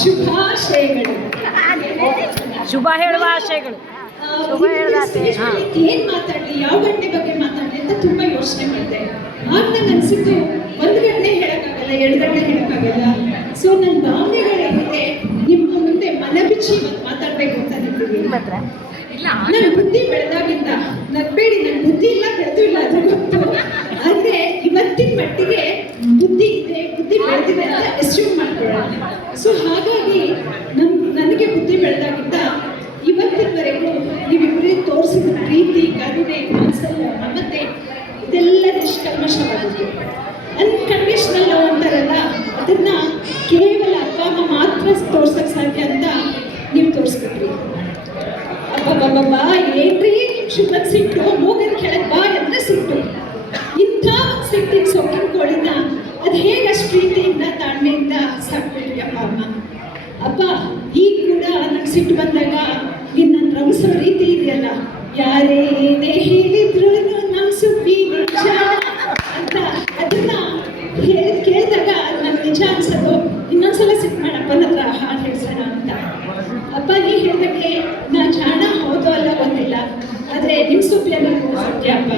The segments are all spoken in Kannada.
ಶುಭಾಶಯಗಳು ಶುಭ ಹೇಳುವ ಆಶಯಗಳು. ಶುಭ ಹೇಳುವ ಏನ್ ಮಾತಾಡ್ಲಿ? ಯಾವ ಗಂಟೆ ಬಗ್ಗೆ ಮಾತಾಡ್ಲಿ ಅಂತ ತುಂಬಾ ಯೋಚನೆ ಮಾಡಿದೆ. ಆಗ ನಂಗೆ ಅನ್ಸಿತ್ತು ಒಂದು ಗಂಟೆ ಹೇಳಕ್ಕಾಗಲ್ಲ ಎರಡು ಗಂಟೆ ಹೇಳಕ್ಕಾಗಲ್ಲ. ಸೊ ನನ್ನ ಭಾವನೆಗಳೇನಿದೆ ನಿಮ್ಮ ಮುಂದೆ ಮನ ಬಿಚ್ಚಿ ಇವತ್ತು ಮಾತಾಡ್ಬೇಕು ಅಂತ ನಿಂತಿದ್ದೀನಿ ನನ್ನ ಬುದ್ಧಿ ಬೆಳೆದಾಗಿಂದ ನಗ್ಬೇಡಿ ನನ್ನ ಬುದ್ಧಿ ಇಲ್ಲ ಬೆಳೆದು ಇಲ್ಲ ಅದು ಗೊತ್ತು. ಆದ್ರೆ ಇವತ್ತಿನ ಮಟ್ಟಿಗೆ ಬುದ್ಧಿ ಇದೆ ಬುದ್ಧಿ ಬೆಳೆದಿದೆ ಅಂತ ಅಸ್ಯೂಮ್ ಮಾಡ್ಕೊಳ್ಳೋಣ ಸೊ ಹಾಗಾಗಿ ನಮ್, ನನಗೆ ಬುದ್ಧಿ ಬೆಳೆದಾಗಿದ್ದ ಇವತ್ತಿನವರೆಗೂ ನೀವಿಬ್ಬರೇ ತೋರಿಸಿದ ಪ್ರೀತಿ, ಕರುಣೆ ವಾತ್ಸಲ್ಯ ಮಮತೆ, ಇದೆಲ್ಲ ನಿಷ್ಕಲ್ಮಶವಾದದ್ದು ಅನ್ಕಂಡೀಷನಲ್ ಲವ್ ಅಂತಾರಲ್ಲ, ಅದನ್ನ ಕೇವಲ ಅಪ್ಪ ಮಾತ್ರ ತೋರ್ಸಕ್ ಸಾಧ್ಯ ಅಂತ ನೀವು ತೋರಿಸ್ಬಿಟ್ರಿ. ಬಾ ಏನ್ರಿ? ಶುಭ ಸಿಟ್ಟು, ಮೂಗಿನ ಕೆಳಗೆ ಬಾ ಅಂದ್ರೆ ಸಿಟ್ಟು. ಇಂಥ ಸಿಟ್ಟಿನ ಸೊಕ್ಕಿನ ಕೋಳಿನ ಅದು ಹೇಗೆ ಅಷ್ಟು ಪ್ರೀತಿಯಿಂದ ತಾಳ್ಮೆಯಿಂದ ಸಾಕ್ಬಿಟ್ರಿ ಅಪ್ಪ ಅಮ್ಮ ಅಪ್ಪ ಈಗ ಕೂಡ ನಂಗೆ ಸಿಟ್ಟು ಬಂದಾಗ ನಿನ್ನ ರಮಿಸೋ ರೀತಿ ಇದೆಯಲ್ಲ? ಯಾರೇ ಏನೇ ಹೇಳಿದ್ರು ನಮ್ಮ ಸುದ್ದಿ ನಿಜ ಅಂತ ಅದನ್ನ ಹೇಳಿ ಕೇಳಿದಾಗ ನಂಗೆ ನಿಜ ಅನ್ಸೋದು ಇನ್ನೊಂದ್ಸಲ ಸಿಟ್ಟು ಮಾಡಪ್ಪನ ಹತ್ರ ಹಾಡು ಹೇಳ್ಸೋಣ ಅಂತ ಅಪ್ಪ ನೀ ಹೇಳಿದಕ್ಕೆ ನಾ ಜಾಣ ಹೌದು ಅಲ್ಲ ಗೊತ್ತಿಲ್ಲ ಆದ್ರೆ ನಿಮ್ ಸುಪ್ಪಿಯ ಸತ್ಯ ಅಪ್ಪ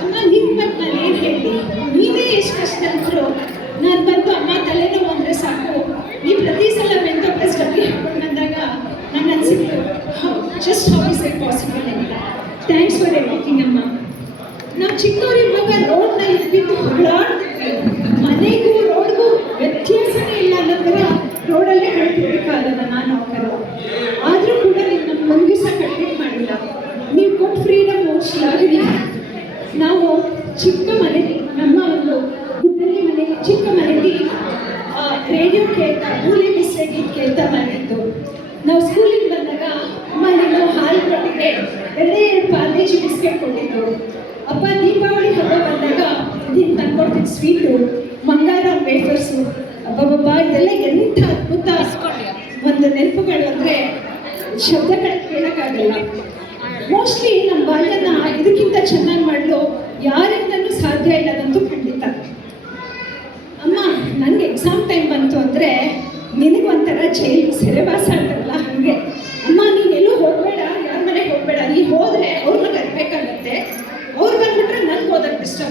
ಅಮ್ಮ ನಿಮ್ ಬಗ್ಗೆ ನಾನು ಏನ್ ಹೇಳಿ ನೀವೇ ಎಷ್ಟು ಕಷ್ಟ ಅಂದ್ರು ನಾನು ಬಂದು ಅಮ್ಮ ತಲೆನೋವು ಅಂದ್ರೆ ಸಾಕು ಈ ಪ್ರತಿ ಸಲ ಮೆಂತೋ ಪ್ಲಸ್ ಡಬ್ಬಿ ಹಾಕೊಂಡು ಬಂದಾಗ ನಂಗೆ ಅನ್ಸಿತ್ತು ಜಸ್ಟ್ ಇಟ್ ಪಾಸಿಬಲ್ ಅಂತ ಥ್ಯಾಂಕ್ಸ್ ಫಾರ್ ಎವ್ರಿಥಿಂಗ್ ಅಮ್ಮ ನಾವು ಚಿಕ್ಕವರಿರುವಾಗ ರೋಡ್ನ ಇದ್ಬಿಟ್ಟು ಹೊರಡಾಡ್ತಿದ್ವಿ ಮನೆಗೂ, ರೋಡ್ಗೂ ವ್ಯತ್ಯಾಸನೇ ಇಲ್ಲ ಅನ್ನೋ ಥರ ರೋಡಲ್ಲೇ ಕಳ್ತಿರ್ಬೇಕಾಗಲ್ಲ ನಾನು ಅಕ್ಕರು ಆದರೂ ಕೂಡ ನೀವು ನಮ್ಮ ಒಂದು ದಿವಸ ಕಂಪ್ಲೀಟ್ ಮಾಡಿಲ್ಲ. ನೀವು ಕೊಟ್ಟು ಫ್ರೀಡಮ್ ಓಡಿಸಲಾಗಿದೆ ನಾವು ಚಿಕ್ಕ ಮನೆ, ನಮ್ಮ ಒಂದು ಗುಡ್ಡಲ್ಲಿ ಮನೆ, ಚಿಕ್ಕ ಮನೆಯಲ್ಲಿ ರೇಡಿಯೋ ಕೇಳ್ತಾ, ಮೂಲೆ ಮಿಸ್ಸೇಗಿ ಕೇಳ್ತಾ ಬಂದಿದ್ದು. ನಾವು ಸ್ಕೂಲಿಗೆ ಬಂದಾಗ ಅಮ್ಮ ನೀನು ಹಾಲು ಕೊಟ್ಟಿಗೆ ಎರಡೇ ಎರಡು ಪಾರ್ಲೇಜಿ ಬಿಸ್ಕೆಟ್ ಕೊಟ್ಟಿದ್ರು. ಅಪ್ಪ, ದೀಪಾವಳಿ ಹಬ್ಬ ಬಂದಾಗ ಇದನ್ನು ತಂದ್ಕೊಡ್ತೀನಿ ಸ್ವೀಟು, ಮಂಗಾರ ವೇಫರ್ಸು ಅಬ್ಬಬ್ಬಬ್ಬ ಇದೆಲ್ಲ ಎಂಥ ಅದ್ಭುತ ಒಂದು ನೆನಪುಗಳು ಅಂದರೆ ಶಬ್ದಗಳ ಕೇಳೋಕ್ಕಾಗಲ್ಲ. ಮೋಸ್ಟ್ಲಿ ನಮ್ಮ ಬಾಲ್ಯನ ಇದಕ್ಕಿಂತ ಚೆನ್ನಾಗಿ ಮಾಡಲು ಯಾರಿಂದನೂ ಸಾಧ್ಯ ಇಲ್ಲದಂತೂ ಖಂಡಿತ. ಅಮ್ಮ ನನಗೆ ಎಕ್ಸಾಮ್ ಟೈಮ್ ಬಂತು ಅಂದರೆ ನಿನಗೊಂಥರ ಜೈಲು ಸೆರೆವಾಸ ಅಂತಾರಲ್ಲ ಹಾಗೆ ಅಮ್ಮ ನೀನು ಎಲ್ಲೂ ಹೋಗಬೇಡ ಯಾರ ಮನೆಗೆ ಹೋಗಬೇಡ ನೀನು ಹೋದರೆ ಅವ್ರನ್ನ ಕರಿಬೇಕಾಗತ್ತೆ ಅವ್ರು ಬಂದ್ಬಿಟ್ರೆ ನಂಗೆ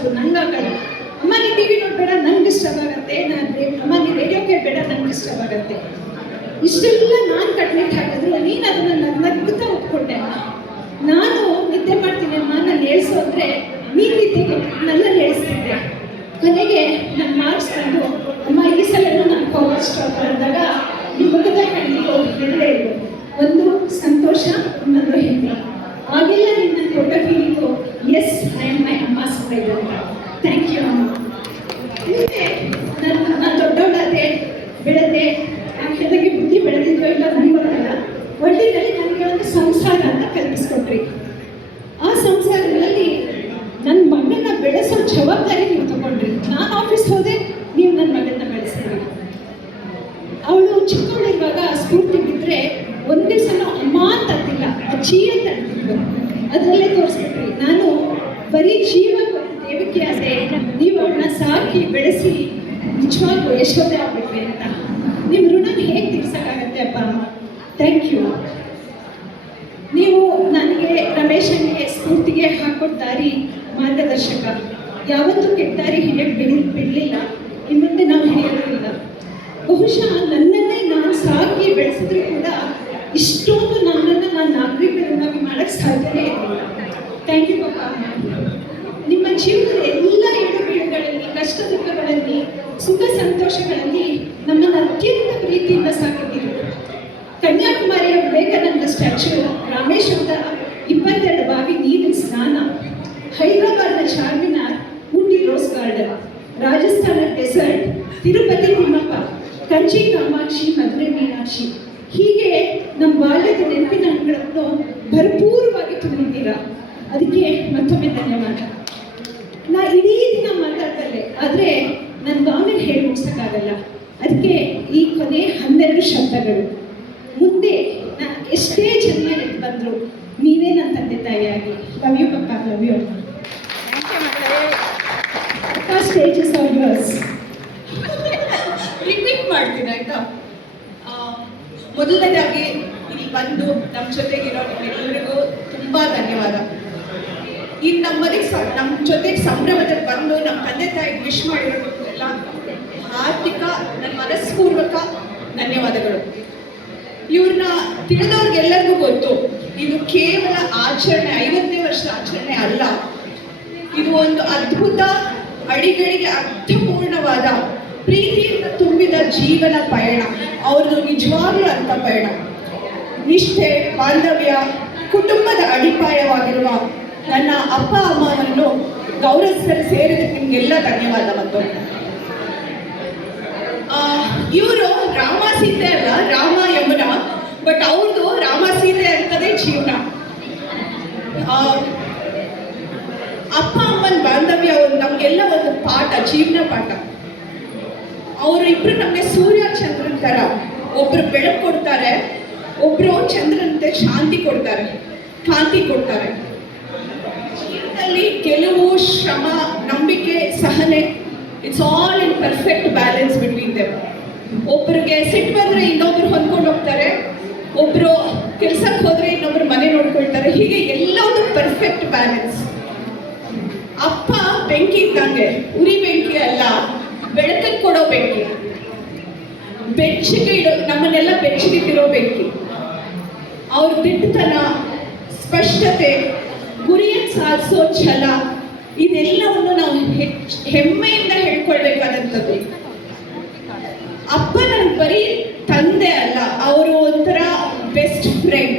ಡಿಸ್ಟರ್ಬ್ ನಂಗೆ ಆಗಲ್ಲ ಅಮ್ಮ ನೀನು ಟಿ ವಿ ನೋಡಬೇಡ, ನಂಗೆ ಡಿಸ್ಟರ್ಬ್ ಆಗುತ್ತೆ ನಾನು ಅಮ್ಮ ನೀ ರೇಡಿಯೋ ಕೇಳಬೇಡ, ನಂಗೆ ಡಿಸ್ಟರ್ಬ್ ಆಗುತ್ತೆ ಇಷ್ಟೆಲ್ಲ ನಾನು ಕಟ್ನಿಟ್ ಹಾಕಿದ್ರು ನೀನು ಅದನ್ನ ನನ್ನ ನಗ್ಗುತ್ತ ಒಪ್ಕೊಂಡೆ. ನಾನು ನಿದ್ದೆ ಮಾಡ್ತೀನಿ ಅಮ್ಮ, ನಾನು ಹೇಳ್ಸೋ ಅಂದರೆ ನೀನು ನಿದ್ದೆಗೆ ನನ್ನ ಹೇಳ್ಸ್ತಿದ್ದೆ ಕೊನೆಗೆ ನನ್ನ ಮಾರ್ಕ್ಸ್ ಬಂದು ಅಮ್ಮ, ಈ ಸಲನೂ ನಾನು ಕಾಲೇಜ್ ಸ್ಟಾಪ್ ಅಂದಾಗ ನಿಮ್ಮ ಮುಖದ ಕಣ್ಣಿಗೆ ಇರು. ಒಂದು ಸಂತೋಷ, ಇನ್ನೊಂದು ಹೆಮ್ಮೆ ಆಗೆಲ್ಲ ನಿನ್ನ ಕೊಟ್ಟ feeling yes I am my ಅಮ್ಮ ಸ್ಮೈಲ್ ಅಂತ ಥ್ಯಾಂಕ್ ಯು ಅಮ್ಮ ಮುಂದೆ ನಾನು ನಾನು ದೊಡ್ಡವಳಾದೆ ಬೆಳೆದೆ ಹೇಳಿದಾಗೆ ಬುದ್ಧಿ ಬೆಳೆದಿದ್ದೋ ಇಲ್ಲ ನನಗೆ ಗೊತ್ತಿಲ್ಲ ಒಳ್ಳೆಯಲ್ಲಿ ನನಗೆ ಒಂದು ಸಂಸಾರ ಅಂತ ಕಲ್ಪಿಸ್ಕೊಟ್ರಿ ಆ ಸಂಸಾರದಲ್ಲಿ ನನ್ನ ಮಗನ ಬೆಳೆಸೋ ಜವಾಬ್ದಾರಿ ನೀವು ತಗೊಂಡ್ರಿ ನಾನು ಆಫೀಸ್ ಹೋದೆ ನೀವು ನನ್ನ ಮಗನ ಬೆಳೆಸಿದ್ರಿ ಅವಳು ಚಿಕ್ಕವಳಿರುವಾಗ ಸ್ಫೂರ್ತಿ ಬಿದ್ದರೆ ಒಂದೇ ಸಲ ಅಮ್ಮ ಅಂತ ಅಂತಿಲ್ಲ, ಅಜ್ಜಿ ಅಂತ ಅಂತಿದ್ರು ಅದರಲ್ಲೇ ತೋರಿಸ್ಬಿಟ್ರಿ ನಾನು ಬರೀ ಜೀವ ದೇವಕ್ಕೆ ಆದರೆ ನೀವು ಅವಳನ್ನ ಸಾಕಿ ಬೆಳೆಸಿ ನಿಜವಾಗ್ಲೂ ಯಶೋದೆ ಆಗ್ಬಿಟ್ರಿ ಅಂತ. ನಿಮ್ಮ ಋಣನ ಹೇಗೆ ತಿಳಿಸೋಕ್ಕಾಗತ್ತೆ ಅಪ್ಪ? ಅಮ್ಮ ಥ್ಯಾಂಕ್ ಯು ನೀವು ನನಗೆ, ರಮೇಶನಿಗೆ ಸ್ಫೂರ್ತಿಗೆ ಹಾಕೊಟ್ಟ ದಾರಿ ಮಾರ್ಗದರ್ಶಕ. ಯಾವತ್ತೂ ಕೆಟ್ಟ ದಾರಿ ಹಿಡಿಯಕ್ಕೆ ಬಿಡಲಿಲ್ಲ, ಇನ್ನು ಮುಂದೆ ನಾವು ಹಿಡಿಯೋದಿಲ್ಲ ಬಹುಶಃ ನನ್ನನ್ನೇ ನಾನು ಸಾಕಿ ಬೆಳೆಸಿದ್ರು ಕೂಡ ಇಷ್ಟೊಂದು ನನ್ನನ್ನು ನಾನು ನಾಗರಿಕರನ್ನಾಗಿ ಮಾಡಕ್ಕೆ ಸಾಧ್ಯನೇ ಥ್ಯಾಂಕ್ ಯು ಪಪ್ಪ. ನಿಮ್ಮ ಜೀವನದ ಎಲ್ಲ ಏಳುಬೀಳುಗಳಲ್ಲಿ ಕಷ್ಟ ದುಃಖಗಳಲ್ಲಿ, ಸುಖ ಸಂತೋಷಗಳಲ್ಲಿ ನಮ್ಮನ್ನು ಅತ್ಯಂತ ಪ್ರೀತಿಯಿಂದ ಸಾಕಿದ್ದೀರಿ ಕನ್ಯಾಕುಮಾರಿಯ ವಿವೇಕಾನಂದ ಸ್ಟ್ಯಾಚ್ಯೂ, ರಾಮೇಶ್ವರದ ಇಪ್ಪತ್ತೆರಡು ಬಾವಿ ನೀರಿನ ಸ್ನಾನ, ಹೈದರಾಬಾದ್ನ ಚಾರ್ಮಿನಾರ್ ನಾ ಇಡೀ ದಿನ ಮಾತಾಡ್ತಲ್ಲೆ ಆದರೆ ನನ್ನ ಭಾವನೆ ಹೇಳಿ ಮುಗಿಸೋಕ್ಕಾಗಲ್ಲ. ಅದಕ್ಕೆ ಈ ಕೊನೆ ಹನ್ನೆರಡು ಶಬ್ದಗಳು. ಮುಂದೆ ನಾ ಎಷ್ಟೇ ಜನ್ಮ ಎದ್ದು ಬಂದರು ನೀವೇ ನನ್ನ ತಂದೆ ತಾಯಿಯಾಗಿ love you papa love you stages of yours repeat ಮಾಡ್ತೀನಿ ಆಯ್ತಾ? ಮೊದಲನೇದಾಗಿ ಇಲ್ಲಿ ಬಂದು ನಮ್ಮ ಜೊತೆಗಿರೋ ಎಲ್ಲರಿಗೂ ತುಂಬಾ ಧನ್ಯವಾದ. ಇನ್ನು ನಮ್ಮ ಮನೆಗೆ ನಮ್ಮ ಜೊತೆಗೆ ಸಂಭ್ರಮದಲ್ಲಿ ಬಂದು ನಮ್ಮ ತಂದೆ ತಾಯಿಗೆ ವಿಶ್ ಎಲ್ಲ ಆರ್ಥಿಕ ನನ್ನ ಮನಸ್ಪೂರ್ವಕ ಧನ್ಯವಾದಗಳು. ಇವ್ರನ್ನ ತಿಳಿದವ್ರಿಗೆಲ್ಲರಿಗೂ ಗೊತ್ತು, ಇದು ಕೇವಲ ಆಚರಣೆ, ಐವತ್ತನೇ ವರ್ಷ ಆಚರಣೆ ಅಲ್ಲ. ಇದು ಒಂದು ಅದ್ಭುತ ಅಡಿಗಳಿಗೆ ಅರ್ಥಪೂರ್ಣವಾದ ಪ್ರೀತಿಯಿಂದ ತುಂಬಿದ ಜೀವನ ಪಯಣ. ಅವ್ರದ್ದು ನಿಜವಾಗ್ಲೂ ಅಂತ ಪಯಣ. ನಿಷ್ಠೆ, ಬಾಂಧವ್ಯ, ಕುಟುಂಬದ ಅಡಿಪಾಯವಾಗಿರುವ ನನ್ನ ಅಪ್ಪ ಅಮ್ಮನನ್ನು ಗೌರವಿಸಲು ಸೇರಿದಕ್ಕೆ ನಿಮಗೆಲ್ಲ ಧನ್ಯವಾದ ಮತ್ತು. ಇವರು ರಾಮ ಸೀತೆ ಅಲ್ಲ, ರಾಮ ಯಮುನ ಬಟ್ ಅವ್ರದ್ದು ರಾಮ ಸೀತೆ ಅಂತದೇ ಜೀವನ. ಅಪ್ಪ, ಅಮ್ಮನ ಬಾಂಧವ್ಯ ಅವರು ನಮಗೆಲ್ಲ ಒಂದು ಪಾಠ, ಜೀವನ ಪಾಠ. ಅವರು ಇಬ್ರು ನಮಗೆ ಸೂರ್ಯ ಚಂದ್ರನ ತರ ಒಬ್ರು ಬೆಳಕು ಕೊಡ್ತಾರೆ, ಒಬ್ರು ಚಂದ್ರನಂತೆ ಶಾಂತಿ ಕೊಡ್ತಾರೆ, ಕಾಂತಿ ಕೊಡ್ತಾರೆ. ಜೀವನದಲ್ಲಿ ಕೆಲವು ಶ್ರಮ, ನಂಬಿಕೆ, ಸಹನೆ it's all in perfect balance between them ಒಬ್ಬರಿಗೆ ಸಿಟ್ಟು ಬಂದ್ರೆ ಇನ್ನೊಬ್ರು ಹೊಂದ್ಕೊಂಡು ಹೋಗ್ತಾರೆ. ಒಬ್ರು ಕೆಲ್ಸಕ್ಕೆ ಹೋದ್ರೆ ಇನ್ನೊಬ್ರು ಮನೆ ನೋಡ್ಕೊಳ್ತಾರೆ. ಹೀಗೆ ಎಲ್ಲವೂ ಪರ್ಫೆಕ್ಟ್ ಬ್ಯಾಲೆನ್ಸ್ ಅಪ್ಪ ಬೆಂಕಿ ಇದ್ದಂಗೆ, ಉರಿ ಬೆಂಕಿ ಅಲ್ಲ ಬೆಳಕಕ್ಕೆ ಕೊಡೋ ಬೆಂಕಿ. ಬೆಚ್ಚಗೆ ಇಡೋ, ನಮ್ಮನ್ನೆಲ್ಲ ಬೆಚ್ಚಗಿಟ್ಟಿರೋ ಬೆಂಕಿ. ಅವ್ರ ದಿಟ್ಟತನ, ಸ್ಪಷ್ಟತೆ ಸಾಧಿಸೋ ಛಲ ಇದೆಲ್ಲವನ್ನು ನಾವು ಹೆಮ್ಮೆಯಿಂದ ಹೇಳ್ಕೊಳ್ಬೇಕಾದಂಥದ್ದು. ಅಪ್ಪ ನನ್ ಬರೀ ತಂದೆ ಅಲ್ಲ ಅವರು ಒಂಥರ ಬೆಸ್ಟ್ ಫ್ರೆಂಡ್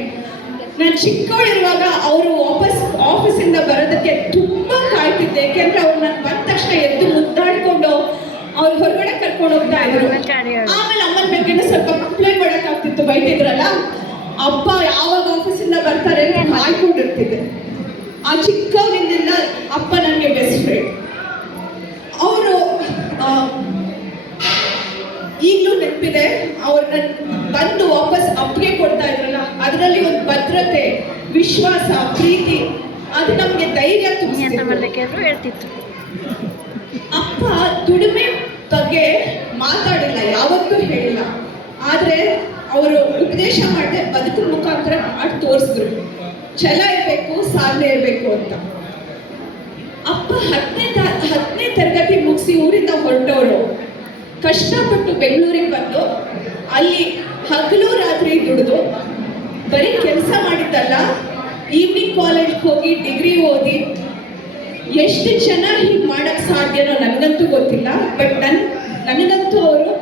ನಾನು ಚಿಕ್ಕವಳಿರುವಾಗ ಅವರು ವಾಪಸ್ ಆಫೀಸಿಂದ ಬರೋದಕ್ಕೆ ತುಂಬಾ ಕಾಯ್ತಿದ್ದೆ ಯಾಕೆಂದ್ರೆ ಅವ್ರು ನಾನು ಬಂದ ತಕ್ಷಣ ಎದ್ದು ಮುದ್ದಾಡ್ಕೊಂಡು ಅವ್ರು ಹೊರಗಡೆ ಕರ್ಕೊಂಡು ಹೋಗ್ತಾ ಇದ್ರು. ಆಮೇಲೆ ಅಮ್ಮನ ಬಗ್ಗೆ ಸ್ವಲ್ಪ ಕಂಪ್ಲೇಂಟ್ ಮಾಡಕ್ಕಾಗ್ತಿತ್ತು ಬೈತಿದ್ರಲ್ಲ? ಅಪ್ಪ ಯಾವಾಗ ಆಫೀಸಿಂದ ಬರ್ತಾರೆ ಅಂತ ಕಾಯ್ಕೊಂಡಿರ್ತಿದ್ದೆ ಆ ಚಿಕ್ಕವರಿಂದೆಲ್ಲ ಅಪ್ಪ ನನಗೆ ಬೆಸ್ಟ್ ಫ್ರೆಂಡ್ ಅವರು ಈಗಲೂ ನೆನಪಿದೆ ಅವ್ರನ್ನ ಬಂದು ವಾಪಸ್ ಅಪ್ಪಿಗೆ ಕೊಡ್ತಾ ಇದ್ರಲ್ಲ ಅದರಲ್ಲಿ ಒಂದು ಭದ್ರತೆ ವಿಶ್ವಾಸ ಪ್ರೀತಿ ಅದು ನಮಗೆ ಧೈರ್ಯ ಹೇಳ್ತಿತ್ತು ಅಪ್ಪ ದುಡಿಮೆ ಬಗ್ಗೆ ಮಾತಾಡಿಲ್ಲ ಯಾವತ್ತೂ ಹೇಳಿಲ್ಲ. ಆದರೆ ಅವರು ಉಪದೇಶ ಮಾಡದೆ ಬದುಕು ಮುಖಾಂತರ ಮಾಡಿ ತೋರಿಸಿದ್ರು. ಛಲ ಇರಬೇಕು, ಸಾಧನೆ ಇರಬೇಕು ಅಂತ. ಅಪ್ಪ ಹತ್ತನೇ ಹತ್ತನೇ ತರಗತಿ ಮುಗಿಸಿ ಊರಿಂದ ಹೊರಟವರು. ಕಷ್ಟಪಟ್ಟು ಬೆಂಗಳೂರಿಗೆ ಬಂದು, ಅಲ್ಲಿ ಹಗಲು ರಾತ್ರಿ ದುಡಿದು, ಬರೀ ಕೆಲಸ ಮಾಡಿದ್ದಲ್ಲ ಈವ್ನಿಂಗ್ ಕಾಲೇಜ್ಗೆ ಹೋಗಿ ಡಿಗ್ರಿ ಓದಿ, ಎಷ್ಟು ಚೆನ್ನಾಗಿ ಮಾಡಕ್ ಸಾಧ್ಯನೋ ನನಗಂತೂ ಗೊತ್ತಿಲ್ಲ ಬಟ್ ನನ್, ನನಗಂತೂ ಅವರು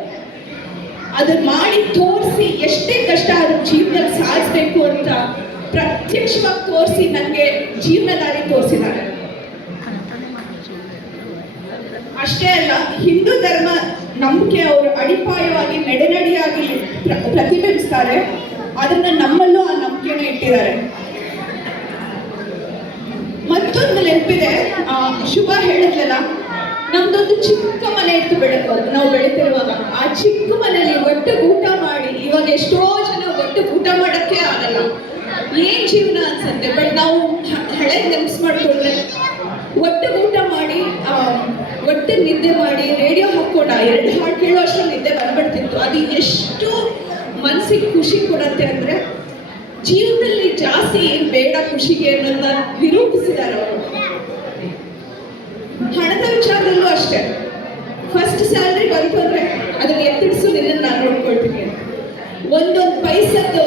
ಅದನ್ನ ಮಾಡಿ ತೋರಿಸಿ ಎಷ್ಟೇ ಕಷ್ಟ ಆದ್ರೂ ಜೀವನದಲ್ಲಿ ಸಾಧಿಸ್ಬೇಕು ಅಂತ ಪ್ರತ್ಯಕ್ಷವಾಗಿ ತೋರಿಸಿ ನನಗೆ ಜೀವನದಾರಿ ತೋರಿಸಿದ್ದಾರೆ. ಅಷ್ಟೇ ಅಲ್ಲ ಹಿಂದೂ ಧರ್ಮ ನಂಬಿಕೆ ಅವರು ಅಡಿಪಾಯವಾಗಿ ನಡೆನಡಿಯಾಗಿ ಪ್ರ- ಪ್ರತಿಬಿಂಬಿಸ್ತಾರೆ. ಅದನ್ನ ನಮ್ಮಲ್ಲೂ ಆ ನಂಬಿಕೆನ ಇಟ್ಟಿದ್ದಾರೆ. ಮತ್ತೊಂದು ನೆನಪಿದೆ. ಆ, ಶುಭ ಹೇಳಿದ್ಲಲ್ಲ ನಮ್ದೊಂದು ಚಿಕ್ಕ ಮನೆ ಇತ್ತು ಬೆಳಕು. ನಾವು ಬೆಳಿತಿರುವಾಗ ಆ ಚಿಕ್ಕ ಮನೆಯಲ್ಲಿ ಒಟ್ಟು ಊಟ ಮಾಡಿ ಇವಾಗ ಎಷ್ಟೋ ಜನ ಒಟ್ಟು ಊಟ ಮಾಡಕ್ಕೆ ಆಗಲ್ಲ. ಏನ್ ಜೀವನ ಅನ್ಸುತ್ತೆ? ಬಟ್ ನಾವು ಹಳೆ ನೆನ್ಸ್ ಮಾಡ್ಕೊಂಡ್ರೆ ಒಟ್ಟು ಊಟ ಮಾಡಿ ಒಟ್ಟು ನಿದ್ದೆ ಮಾಡಿ, ರೇಡಿಯೋ ಹಾಕೊಂಡ ಎರಡು ಹಾಡು ಕೇಳೋ ಅಷ್ಟು ನಿದ್ದೆ ಬಂದ್ಬಿಡ್ತಿತ್ತು ಅದು ಎಷ್ಟು ಮನಸ್ಸಿಗೆ ಖುಷಿ ಕೊಡತ್ತೆ ಅಂದ್ರೆ ಜೀವನದಲ್ಲಿ ಜಾಸ್ತಿ ಏನ್ ಬೇಡ ಖುಷಿಗೆ ಅನ್ನೋದನ್ನ ನಿರೂಪಿಸಿದ್ದಾರೆ ಅವರು. ಹಣದ ವಿಚಾರದಲ್ಲೂ ಅಷ್ಟೇ. ಫಸ್ಟ್ ಸ್ಯಾಲ್ರಿ ಬಂತು ಅಂದ್ರೆ ಅದನ್ನ ಎತ್ತಿಡಿಸು ನಿನ್ನ ನಾನು ನೋಡ್ಕೊಳ್ತೀನಿ. ಒಂದೊಂದು ಪೈಸದ್ದು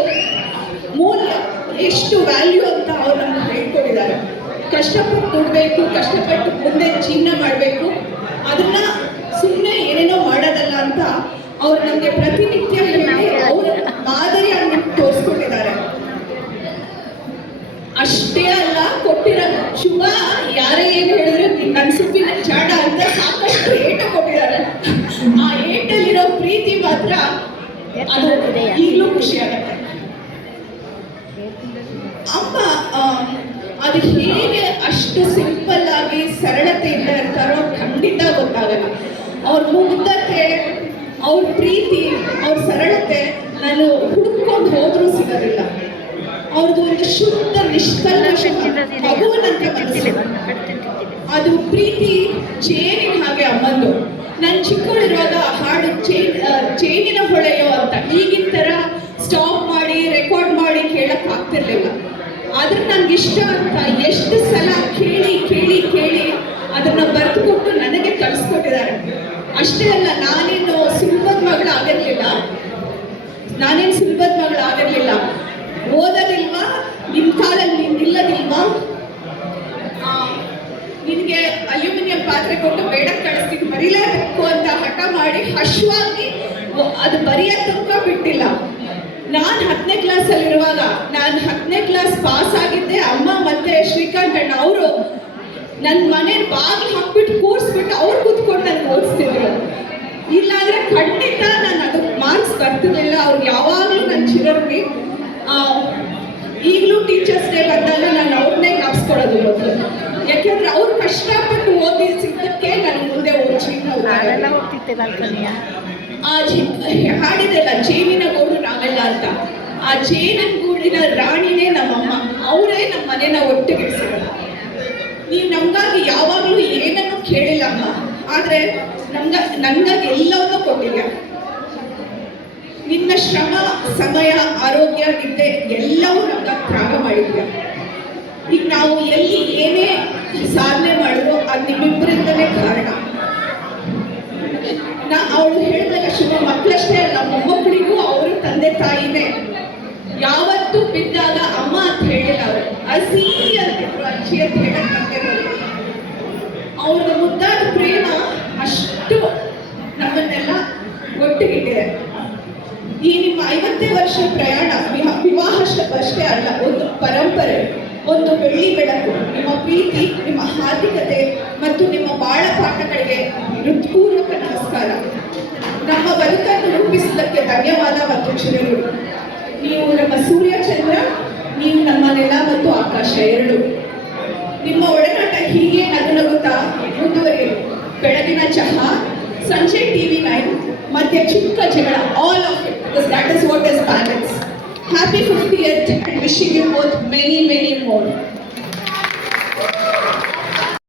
ಎಷ್ಟು ವ್ಯಾಲ್ಯೂ ಅಂತ ಅವ್ರು ನಮ್ಗೆ ಹೇಳ್ಕೊಟ್ಟಿದ್ದಾರೆ ಕಷ್ಟಪಟ್ಟು ಕೊಡ್ಬೇಕು, ಕಷ್ಟಪಟ್ಟು ಮುಂದೆ ಜೀವನ ಮಾಡಬೇಕು. ಅದನ್ನ ಸುಮ್ಮನೆ ಏನೇನೋ ಮಾಡೋದಲ್ಲ ಅಂತ ಅವ್ರು ನಮಗೆ ಪ್ರತಿನಿತ್ಯ ಹೇಳಿ ಮಾದರಿಯಾಗಿ ನಮ್ಗೆ ತೋರಿಸ್ಕೊಟ್ಟಿದ್ದಾರೆ ಅಷ್ಟೇ ಅಲ್ಲ ಕೊಟ್ಟಿರೋ ಶುಭ ಯಾರೇ ಏನು ಹೇಳಿದ್ರು ನನ್ನ ಸುಪ್ಪಿನ ಚಾಡ ಅಂತ ಸಾಕಷ್ಟು ಏಟ ಕೊಟ್ಟಿದ್ದಾರೆ ಆ ಏಟಲ್ಲಿರೋ ಪ್ರೀತಿ ಮಾತ್ರ ಅದು ಈಗಲೂ ಖುಷಿ ಆಗುತ್ತೆ ಅಮ್ಮ ಆ, ಅದು ಹೇಗೆ ಅಷ್ಟು ಸಿಂಪಲ್ ಆಗಿ ಸರಳತೆಯಿಂದ ಇರ್ತಾರೋ ಖಂಡಿತ ಗೊತ್ತಾಗಲ್ಲ ಅವ್ರ ಮುಗ್ಧತೆ ಅವ್ರ ಪ್ರೀತಿ, ಅವ್ರ ಸರಳತೆ ನಾನು ಹುಡುಕೊಂಡು ಹೋದ್ರೂ ಸಿಗೋದಿಲ್ಲ. ಅವ್ರದ್ದು ಒಂದು ಶುದ್ಧ ನಿಷ್ಕಲ್ಮಶ ಅದು ಪ್ರೀತಿ ಚೇನಿನ ಹಾಗೆ ಅಮ್ಮಂದು. ನಾನು ಚಿಕ್ಕವಳಿರುವಾಗ ಹಾಡು ಚೇನ್ ಚೇನಿನ ಹೊಳೆಯೋ ಅಂತ. ಈಗಿನ ಥರ ಸ್ಟಾಪ್ ಮಾಡಿ ರೆಕಾರ್ಡ್ ಮಾಡಿ ಕೇಳಕ್ ಆಗ್ತಿರ್ಲಿಲ್ಲ. ಆದ್ರೆ ನನ್ಗೆ ಇಷ್ಟ ಅಂತ. ಎಷ್ಟು ಸಲ ಕೇಳಿ ಕೇಳಿ ಕೇಳಿ ಅದನ್ನ ಕಳಿಸ್ಕೊಟ್ಟಿದ್ದಾರೆ ಅಷ್ಟೇ ಅಲ್ಲ ನಾನೇನು ಸುಲಭದ ಮಗಳು ಆಗಿರ್ಲಿಲ್ಲ ನಾನೇನು ಸುಲಭದ ಮಗಳು ಆಗಿರ್ಲಿಲ್ಲ ಓದೋದಿಲ್ವಾ? ನಿಮ್ ಕಾಲಲ್ಲಿ ನಿಲ್ಲದಿಲ್ವಾ? ನಿನ್ಗೆ ಅಲ್ಯೂಮಿನಿಯಂ ಪಾತ್ರೆ ಕೊಟ್ಟು ಬೇಡ ಕಳಿಸ್ತೀನಿ ಬರೀಲೇಬೇಕು ಅಂತ ಹಠ ಮಾಡಿ ಹಶ್ವಾಗಿ ಅದು ಬರೆಯ ತನಕ ಬಿಟ್ಟಿಲ್ಲ. ನಾನು ಹತ್ತನೇ ಕ್ಲಾಸಲ್ಲಿರುವಾಗ ನಾನು ಹತ್ತನೇ ಕ್ಲಾಸ್ ಪಾಸ್ ಆಗಿದ್ದೆ, ಅಮ್ಮ ಮತ್ತೆ ಶ್ರೀಕಾಂತ್ ಅವರು ನನ್ನ ಮನೆ ಬಾಗಿಲು ಹಾಕ್ಬಿಟ್ಟು ಕೂರಿಸ್ಬಿಟ್ಟು ಅವ್ರು ಕೂತ್ಕೊಂಡು ನನಗೆ ಓದಿಸ್ತಿದ್ರು ಇಲ್ಲಾಂದ್ರೆ ಖಂಡಿತ ನಾನು ಅದು ಮಾರ್ಕ್ಸ್ ಬರ್ತಿರ್ಲಿಲ್ಲ. ಅವ್ರು ಯಾವಾಗಲೂ ನನ್ನ ಆ ಈಗಲೂ ಟೀಚರ್ಸ್ ಡೇ ಬಂದಾಗ ನಾನು ಅವ್ರನ್ನೇ ಜ್ಞಾಪಿಸ್ಕೊಳ್ಳೋದು ಮೊದಲು. ಯಾಕೆಂದ್ರೆ ಅವ್ರು ಕಷ್ಟಪಟ್ಟು ಓದಿ ಸಿದ್ದಕ್ಕೆ ನಾನು ಮುಂದೆ ಓದಿ ಆ ಜಿ- ಹಾಡಿದೆಲ್ಲ ಜೇನಿನ ಗೂಡು ನಾವೆಲ್ಲ ಅಂತ. ಆ ಜೇನಿನ ಗೂಡಿನ ರಾಣಿನೇ ನಮ್ಮಮ್ಮ. ಅವರೇ ನಮ್ಮ ಮನೆನ ಒಟ್ಟುಗಿಡಿಸಿರೋದು ನೀವು ನಮ್ಗಾಗಿ ಯಾವಾಗಲೂ ಏನನ್ನು ಕೇಳಿಲ್ಲ ಅಮ್ಮ. ಆದ್ರೆ ನಮ್ಗ, ನನ್ಗಾಗಿ ಎಲ್ಲವನ್ನೂ ಕೊಟ್ಟಿಲ್ಲ ನಿನ್ನ ಶ್ರಮ, ಸಮಯ, ಆರೋಗ್ಯ, ನಿದ್ದೆ ಎಲ್ಲವೂ ನಮ್ಗ ತ್ಯಾಗ ಮಾಡಿದ್ಯಾ? ಈಗ ನಾವು ಎಲ್ಲಿ ಏನೇ ಸಾಧನೆ ಮಾಡಿದ್ರು ಅದು ನಿಮ್ಮಿಬ್ಬರಿಂದಲೇ ಕಾರಣ. ನಾ ಅವಳು ಹೇಳಿದಾಗ ಶುಭ, ಮಕ್ಕಳಷ್ಟೇ ಅಲ್ಲ, ಮೊಮ್ಮಕ್ಕಳಿಗೂ ಅವರು ತಂದೆ ತಾಯಿನೇ. ಯಾವತ್ತೂ ಬಿದ್ದಾಗ ಅಮ್ಮ ಅಂತ ಹೇಳಿಲ್ಲ ಅವರು. ಅಸಿ ಅಂತ, ಅಜ್ಜಿ ಅಂತ ಅವ್ರ ಮುದ್ದಾದ ಪ್ರೇಮ ಅಷ್ಟು ನಮ್ಮನ್ನೆಲ್ಲ ಒಟ್ಟಿಗಿಟ್ಟಿದೆ. ಈ ನಿಮ್ಮ ಐವತ್ತೇ ವರ್ಷ ಪ್ರಯಾಣ ವಿವಾಹ ಅಷ್ಟೇ ಅಲ್ಲ, ಒಂದು ಪರಂಪರೆ, ಒಂದು ಬೆಳ್ಳಿ ಬೆಳಕು, ನಿಮ್ಮ ಪ್ರೀತಿ, ನಿಮ್ಮ ಹಾರ್ದಿಕತೆ ಮತ್ತು ನಿಮ್ಮ ಬಾಳ ಪಾಠಗಳಿಗೆ ಹೃತ್ಪೂರ್ವಕ ನಮಸ್ಕಾರ. ನಮ್ಮ ಬದುಕನ್ನು ರೂಪಿಸಿದ್ದಕ್ಕೆ ಧನ್ಯವಾದ ಮತ್ತು ಚಿರಗಳು ನೀವು ನಮ್ಮ ಸೂರ್ಯ ಚಂದ್ರ ನೀವು ನಮ್ಮ ನೆಲ ಮತ್ತು ಆಕಾಶ ಎರಡು. ಬೆಳಗಿನ ಚಹಾ ಸಂಜೆ ಟಿವಿ ನೈನ್ ಮತ್ತೆ ಚಿಕ್ಕ ಜಗಳ all of it because that is what is balance happy fifty and wishing you both many many more